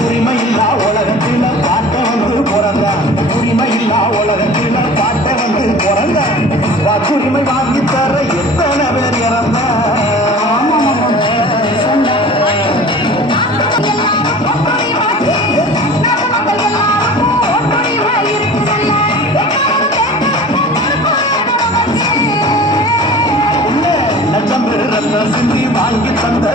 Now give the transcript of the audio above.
உரிமையில்லா உலகத்தில பாட்ட வந்து பிறந்த உரிமையில்லா உலகத்தில பாட்ட வந்து பிறந்த வாக்குரிமை வாங்கி தர எத்தனை பேர் இறந்த லட்சம் பேர் ரத்த சிந்தி வாங்கி தந்த